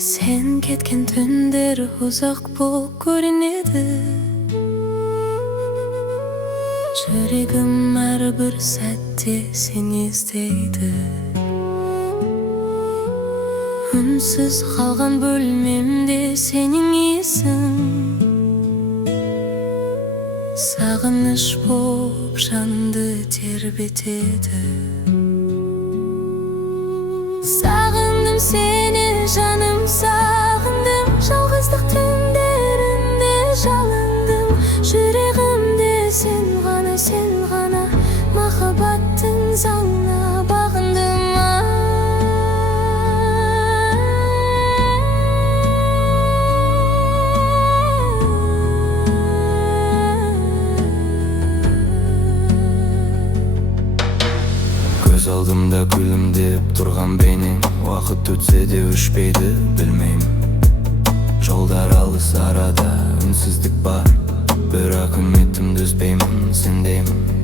Sen ketken түндер uzak болып көрінеді. Жүрегім әрбір сәтте сені іздейді. Үнсіз қалған бөлмемде сенің есің, сағыныш боп жанымды тербетеді. Сағындым сені, жаным сағындым, жалғыздық түндерінде жалындым. Жүрегімде сен ғана, махаббаттың заңына бағындым. Көз алдымда күлімдеп тұрған бейнең, уақыт өтсе де өшпейді, білмеймін. Жолдар алыс, арада үнсіздік бар, бірақ үмітімді үзбеймін, сендеймін.